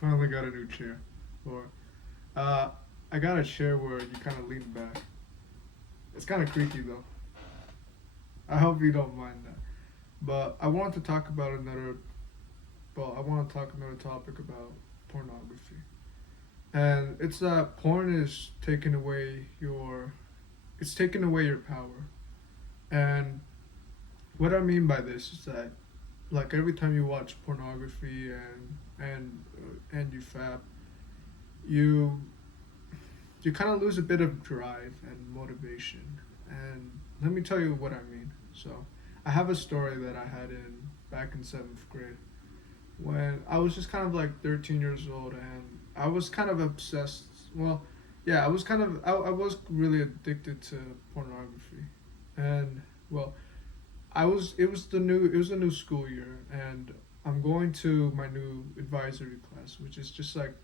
Finally got a new chair. Or, uh, I got a chair where you kind of lean back. It's kind of creaky though. I hope you don't mind that. But I wanted to talk about another. Well, I want to talk another topic about pornography, and it's that porn is taking away your. It's taking away your power, and what I mean by this is that, like every time you watch pornography and you fap, you you kind of lose a bit of drive and motivation. And let me tell you what I mean. So, I have a story that I had in back in seventh grade when I was just kind of like 13 years old, and I was kind of obsessed. Well, yeah, I was really addicted to pornography, and well, it was a new school year, and I'm going to my new advisory class, which is just like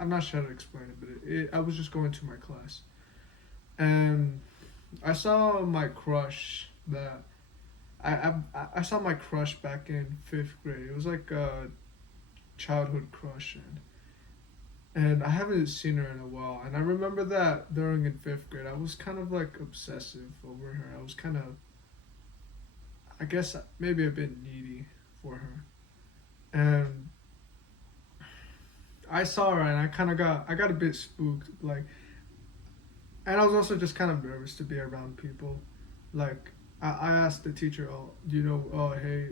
I'm not sure how to explain it, but I was just going to my class, and I saw my crush that I saw my crush back in fifth grade. It was like a childhood crush, and I haven't seen her in a while. And I remember that during in fifth grade, I was kind of like obsessive over her. I was kind of, I guess maybe a bit needy for her, and I saw her and I got a bit spooked, like, and I was also just kind of nervous to be around people. Like, I asked the teacher, "Oh, do you know? Oh, hey,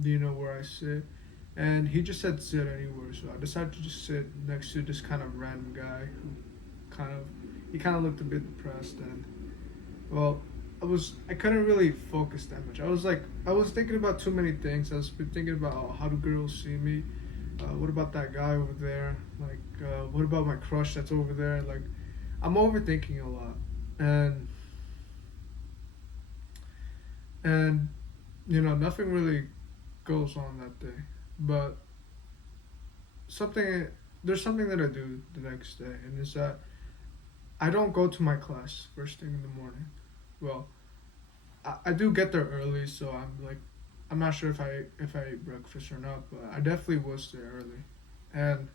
do you know where I sit?" And he just said sit anywhere. So I decided to just sit next to this kind of random guy who he kind of looked a bit depressed. And well, I couldn't really focus that much. I was thinking about too many things. I was thinking about, oh, how do girls see me? What about that guy over there? Like, what about my crush that's over there? Like, I'm overthinking a lot, and and nothing really goes on that day. But something there's something that I do the next day, and it's that I don't go to my class first thing in the morning. Well, I do get there early, so I'm not sure if I ate breakfast or not, but I definitely was there early, and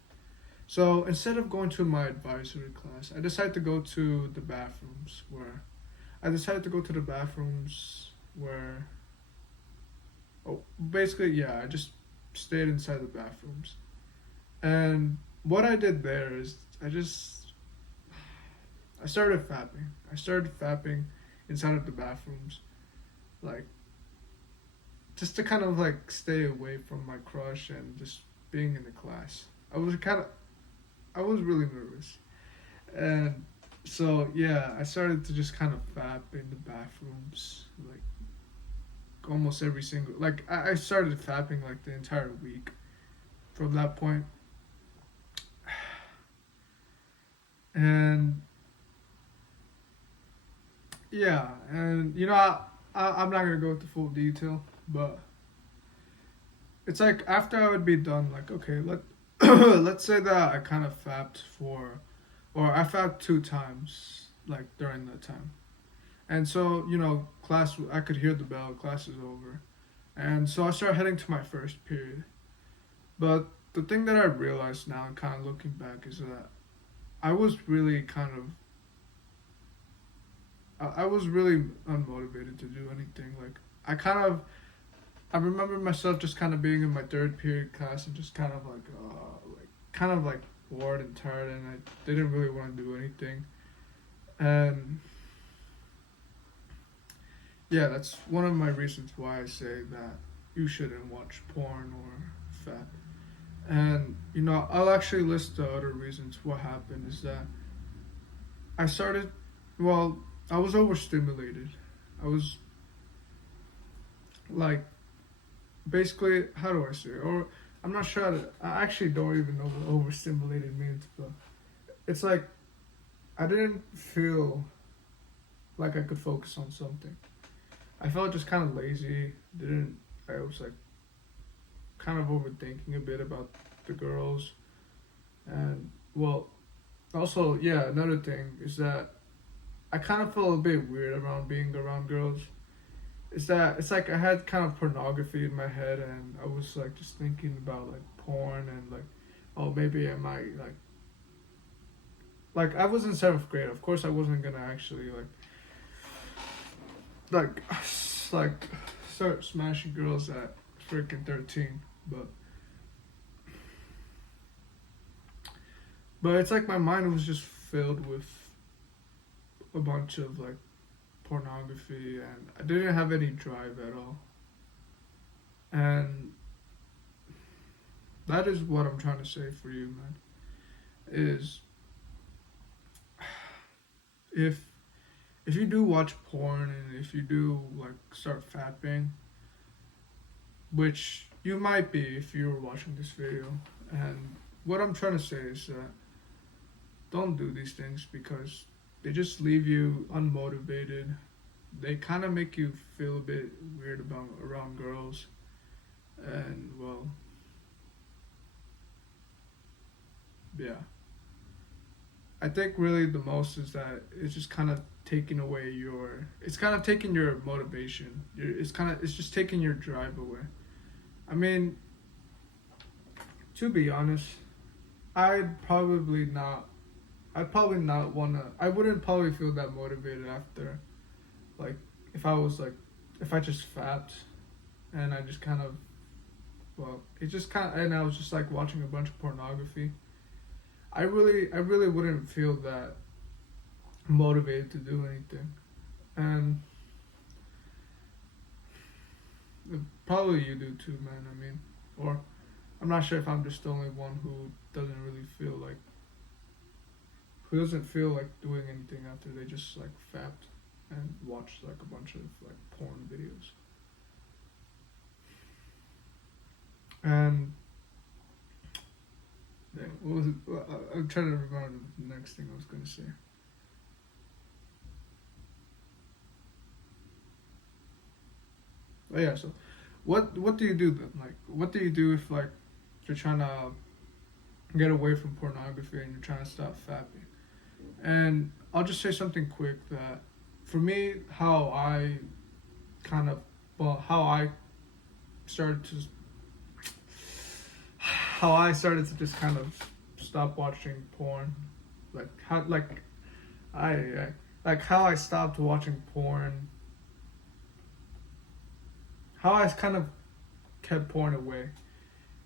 so instead of going to my advisory class, I decided to go to the bathrooms where oh basically yeah I just stayed inside the bathrooms, and what I did there is I started fapping. I started fapping inside of the bathrooms, like just to kind of like stay away from my crush and just being in the class. I was really nervous, and so yeah, I started to just kind of fap in the bathrooms, like almost every single like I started fapping like the entire week from that point, and yeah, and I'm not gonna go into full detail, but it's like after I would be done, like okay, let's say that I kind of fapped or I fapped two times like during that time, and so class I could hear the bell, class is over, and so I started heading to my first period. But the thing that I realized now, and kind of looking back, is that I was really kind of I was really unmotivated to do anything. Like I remember myself just kind of being in my third period class and just kind of like bored and tired, and I didn't really want to do anything. And yeah, that's one of my reasons why I say that you shouldn't watch porn or fat. And I'll actually list the other reasons. What happened is that I started, well, I was overstimulated. I was like, basically, how do I say it? Or I'm not sure how to, I actually don't even know what overstimulated means, but it's like I didn't feel like I could focus on something. I felt just kind of lazy. Didn't I was like kind of overthinking a bit about the girls, and well, also yeah, another thing is that I kind of felt a bit weird around being around girls. is that it's like I had kind of pornography in my head, and I was like just thinking about like porn and like, oh, maybe I might like I was in seventh grade. Of course, I wasn't gonna actually like like start smashing girls at freaking 13, but it's like my mind was just filled with a bunch of like pornography, and I didn't have any drive at all. And that is what I'm trying to say for you, man. Is if if you do watch porn and if you do like start fapping, which you might be if you're watching this video, and what I'm trying to say is that don't do these things because they just leave you unmotivated. They kind of make you feel a bit weird about around girls, and well, yeah. I think really the most is that it's just kind of taking away your. It's kind of taking your motivation. It's just taking your drive away. I mean, to be honest, I'd probably not. I'd probably not wanna. I wouldn't probably feel that motivated after, like, if I was like, if I just fapped, and I just kind of, well, it just kind of, and I was just like watching a bunch of pornography. I really wouldn't feel that motivated to do anything, and probably you do too, man. I mean, or I'm not sure if I'm just the only one who doesn't really feel like who doesn't feel like doing anything after they just like fapped and watched like a bunch of like porn videos. And yeah, what was it? I'm trying to remember the next thing I was gonna say. Oh yeah, so what do you do then? Like, what do you do if like you're trying to get away from pornography and you're trying to stop fapping? And I'll just say something quick that for me, kind of, how I started to, how I started to just kind of stop watching porn, like I like how I stopped watching porn, how I kind of kept porn away,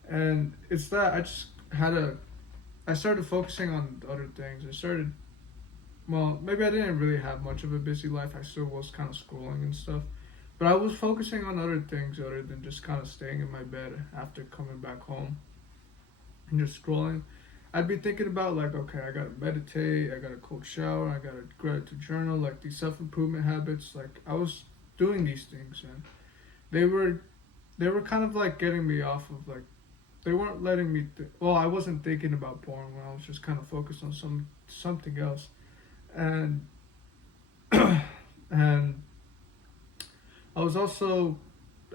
and it's that I started focusing on other things. Well, maybe I didn't really have much of a busy life. I still was kind of scrolling and stuff. But I was focusing on other things other than just kind of staying in my bed after coming back home and just scrolling. I'd be thinking about like, okay, I gotta meditate, I got a cold shower, I gotta gratitude journal, like these self-improvement habits. Like I was doing these things, and they were kind of like getting me off of like, they weren't letting me, well, I wasn't thinking about porn when I was just kind of focused on something else. And and I was also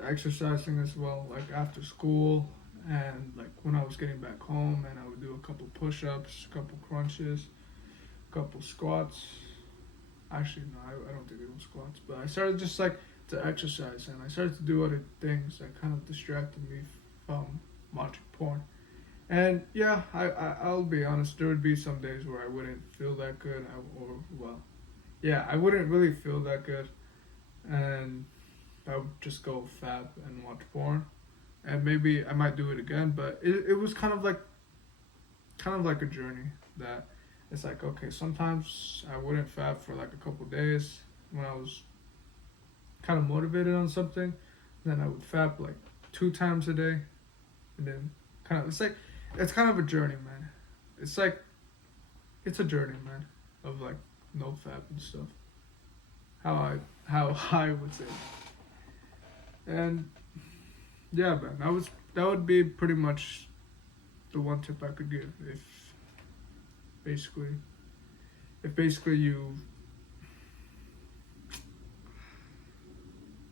exercising as well, like after school and like when I was getting back home, and I would do a couple push-ups, a couple crunches, a couple squats. Actually, no, I don't think it was squats, but I started just like to exercise, and I started to do other things that kind of distracted me from watching porn. And yeah, I'll be honest, there would be some days where I wouldn't feel that good, yeah, I wouldn't really feel that good, and I would just go fap and watch porn, and maybe I might do it again, but it was kind of like a journey that it's like, okay, sometimes I wouldn't fap for like a couple days when I was kind of motivated on something, then I would fap like 2 times a day, and then it's kind of a journey, man. It's like, it's a journey, man, of like no fap and stuff. How I would say. And yeah, man, that would be pretty much the one tip I could give basically if basically you.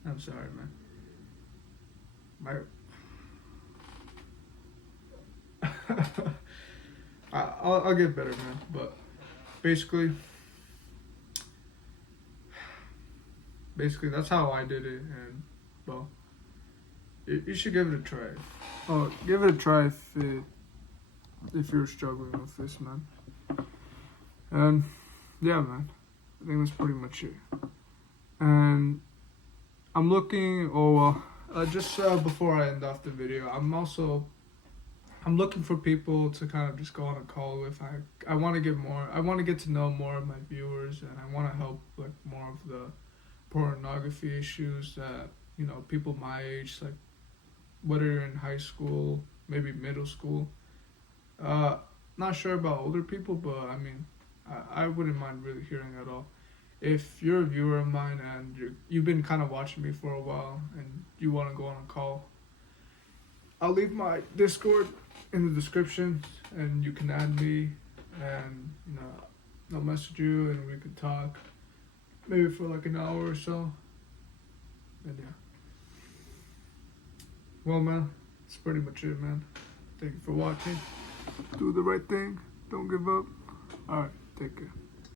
I'm sorry, man. I'll get better, man. But basically, basically that's how I did it, and well, you should give it a try. Oh, give it a try if you're struggling with this, man. And yeah, man, I think that's pretty much it. And I'm looking. Oh well, just before I end off the video, I'm looking for people to kind of just go on a call with. I want to get more. I want to get to know more of my viewers, and I want to help like more of the pornography issues that people my age, like whether you're in high school, maybe middle school. Not sure about older people, but I mean, I wouldn't mind really hearing at all. If you're a viewer of mine and you've been kind of watching me for a while and you want to go on a call, I'll leave my Discord in the description and you can add me and I'll message you and we could talk maybe for like an hour or so. And yeah. Well, man, that's pretty much it, man. Thank you for watching. Do the right thing. Don't give up. Alright, take care.